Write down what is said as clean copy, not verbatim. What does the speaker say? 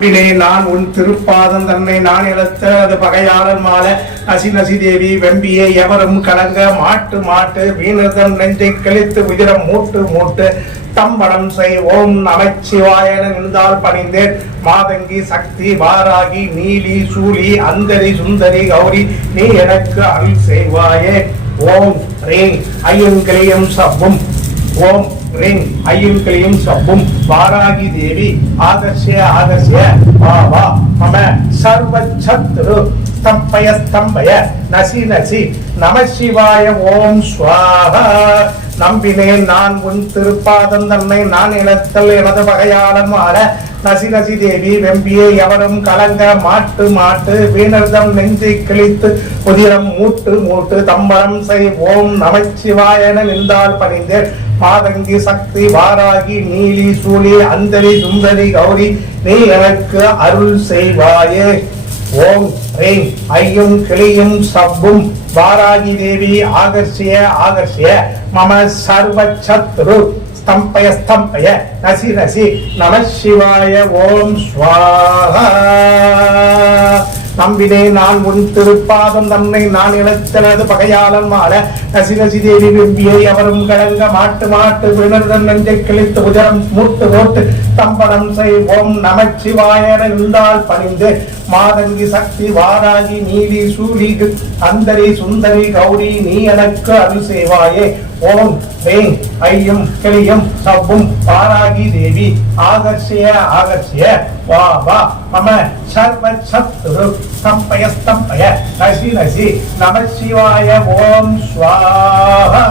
நான் உன் திருப்பாதம் தன்னை நான் இழத்த அது பகையாளர் மால நசி நசி தேவி வெம்பியே எவரும் கலங்க மாட்டு மாட்டு வீணர்தம் நெஞ்சை கிழித்து உதிரம் மூட்டு மூட்டு தம்படம் செய் ஓம் நமச்சிவாயன நின்றால் பணிந்தேன் மாதங்கி சக்தி வாராகி நீலி சூலி அந்தரி சுந்தரி கௌரி நீ எனக்கு அருள் செய்வாயே. ஓம் ரீம் ஐயம் கிளியம் சப்பும் ஓம் ரீம் ஐயம் கிளியும் சப்பும் வாராகி தேவி ஆகர்ஷ்ய ஆகர்ஷ்ய வா மம சர்வ சத்ரு ஸ்தம்பய ஸ்தம்பய நசி நசி நம சிவாய ஓம் ஸ்வாஹா. நம்பினேன் நான் உன் திருப்பாதம் தன்னை நான் இழத்தல் எனது பகையாளன் மாற நசி நசி தேவி வெம்பியே எவரும் கலங்க மாட்டு மாட்டு வீணர்தம் நெஞ்சை கிழித்து உதிரம் மூட்டு மூட்டு தம்பரம் செய் ஓம் நமச்சிவாயன நின்றால் பணிந்தேன் மாதங்கி சக்தி வாராகி நீலி சூலி அந்தரி சுந்தரி கௌரி நீ எனக்கு அருள் செய்வாயே. ஓம் ரீம் ஐயும் கிளியும் சப்பும் வாராகி தேவி ஆகர்ஷ்ய ஆகர்ஷ்ய மம சர்வ சத்ரு ஸ்தம்பய ஸ்தம்பய நசி நசி நம சிவாய ஓம் ஸ்வாஹா. நம்பினே நான் உன் திருப்பாதம் தன்னை நான் இழத்தனது பகையாளன் மாற நசி நசி தேவி வெம்பியை அவரும் கலங்க மாட்டு மாட்டு வினர்தன் நெஞ்சை கிழித்து உதரம் மூட்டு மூட்டு தம்படம் செய் ஓம் நமச்சிவாயன நின்றால் பணிந்து மாதங்கி சக்தி வாராகி நீலி சூலி அந்தரி சுந்தரி கௌரி நீ எனக்கு அருள் செய்வாயே. ஓம் ரீம் ஐயும் கிளியும் சப்பும் வாராகி தேவி ஆகர்ஷ்ய ஆகர்ஷ்ய வா வா மம சர்வ சத்ரு ஸ்தம்பய ஸ்தம்பய நசி நசி நம சிவாய ஓம் ஸ்வாஹா.